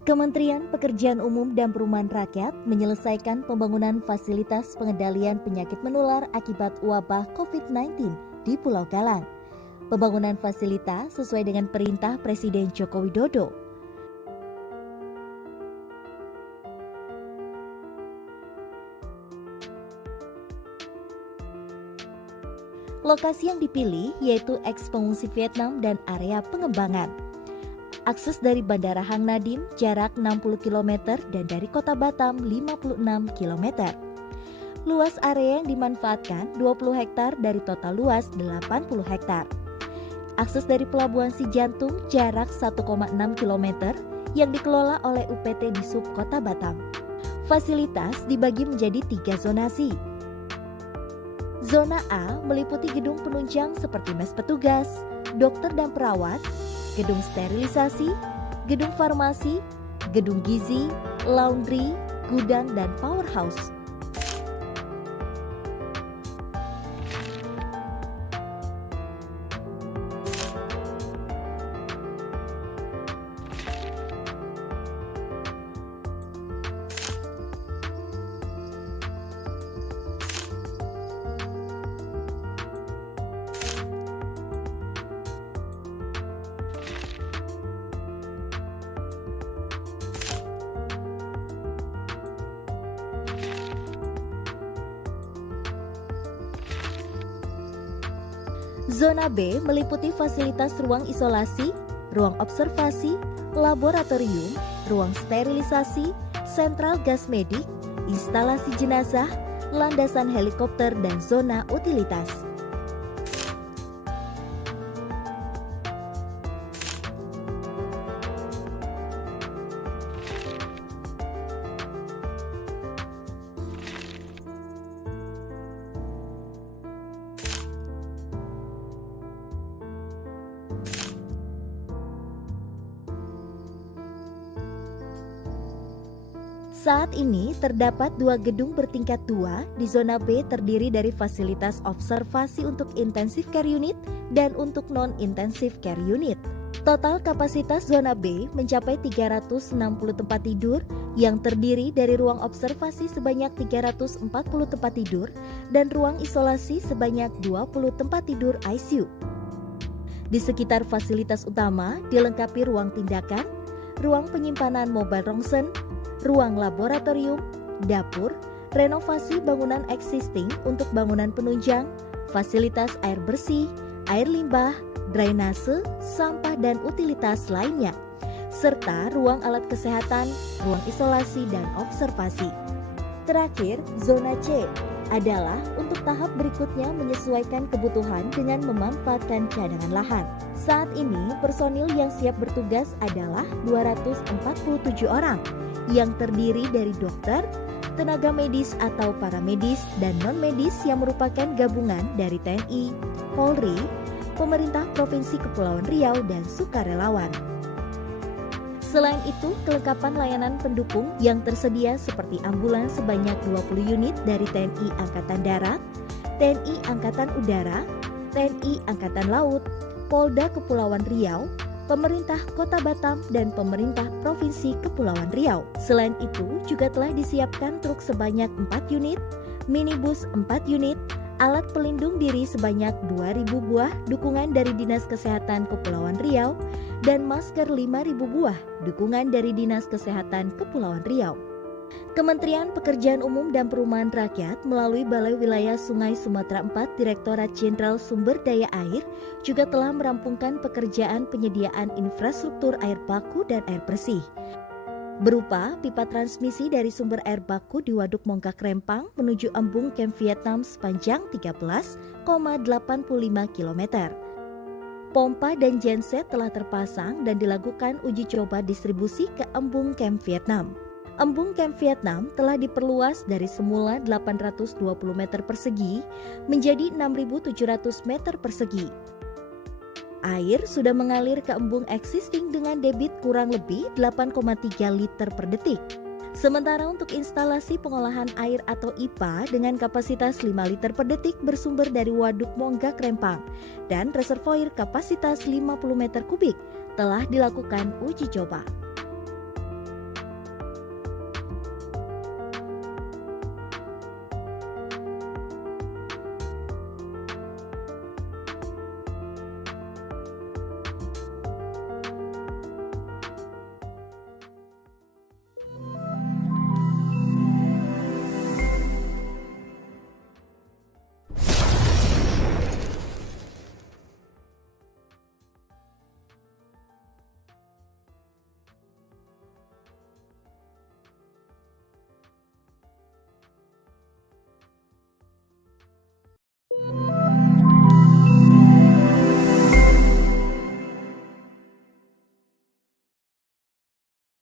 Kementerian Pekerjaan Umum dan Perumahan Rakyat menyelesaikan pembangunan fasilitas pengendalian penyakit menular akibat wabah COVID-19 di Pulau Galang. Pembangunan fasilitas sesuai dengan perintah Presiden Joko Widodo. Lokasi yang dipilih yaitu eks-pengungsi Vietnam dan area pengembangan. Akses dari Bandara Hang Nadiem jarak 60 km dan dari Kota Batam 56 km. Luas area yang dimanfaatkan 20 hektar dari total luas 80 hektar. Akses dari Pelabuhan Sijantung jarak 1,6 km yang dikelola oleh UPT Disub Kota Batam. Fasilitas dibagi menjadi 3 zonasi. Zona A meliputi gedung penunjang seperti mes petugas, dokter dan perawat, gedung sterilisasi, gedung farmasi, gedung gizi, laundry, gudang, dan powerhouse. Zona B meliputi fasilitas ruang isolasi, ruang observasi, laboratorium, ruang sterilisasi, sentral gas medik, instalasi jenazah, landasan helikopter, dan zona utilitas. Saat ini terdapat 2 gedung bertingkat 2 di zona B terdiri dari fasilitas observasi untuk intensive care unit dan untuk non-intensive care unit. Total kapasitas zona B mencapai 360 tempat tidur yang terdiri dari ruang observasi sebanyak 340 tempat tidur dan ruang isolasi sebanyak 20 tempat tidur ICU. Di sekitar fasilitas utama dilengkapi ruang tindakan, ruang penyimpanan mobile rongsen, ruang laboratorium, dapur, renovasi bangunan existing untuk bangunan penunjang, fasilitas air bersih, air limbah, drainase, sampah dan utilitas lainnya, serta ruang alat kesehatan, ruang isolasi dan observasi. Terakhir, zona C adalah untuk tahap berikutnya menyesuaikan kebutuhan dengan memanfaatkan cadangan lahan. Saat ini, personil yang siap bertugas adalah 247 orang yang terdiri dari dokter, tenaga medis atau paramedis, dan non-medis yang merupakan gabungan dari TNI, Polri, pemerintah Provinsi Kepulauan Riau, dan sukarelawan. Selain itu, kelengkapan layanan pendukung yang tersedia seperti ambulans sebanyak 20 unit dari TNI Angkatan Darat, TNI Angkatan Udara, TNI Angkatan Laut, Polda Kepulauan Riau, pemerintah Kota Batam, dan pemerintah Provinsi Kepulauan Riau. Selain itu, juga telah disiapkan truk sebanyak 4 unit, minibus 4 unit, alat pelindung diri sebanyak 2.000 buah dukungan dari Dinas Kesehatan Kepulauan Riau, dan masker 5.000 buah dukungan dari Dinas Kesehatan Kepulauan Riau. Kementerian Pekerjaan Umum dan Perumahan Rakyat melalui Balai Wilayah Sungai Sumatera IV Direktorat Jenderal Sumber Daya Air juga telah merampungkan pekerjaan penyediaan infrastruktur air baku dan air bersih berupa pipa transmisi dari sumber air baku di Waduk Mongkak Rempang menuju Embung Kem Vietnam sepanjang 13,85 km. Pompa dan genset telah terpasang dan dilakukan uji coba distribusi ke Embung Kem Vietnam. Embung Kem Vietnam telah diperluas dari semula 820 meter persegi menjadi 6.700 meter persegi. Air sudah mengalir ke embung existing dengan debit kurang lebih 8,3 liter per detik. Sementara untuk instalasi pengolahan air atau IPA dengan kapasitas 5 liter per detik bersumber dari Waduk Monggak Rempang dan reservoir kapasitas 50 meter kubik telah dilakukan uji coba.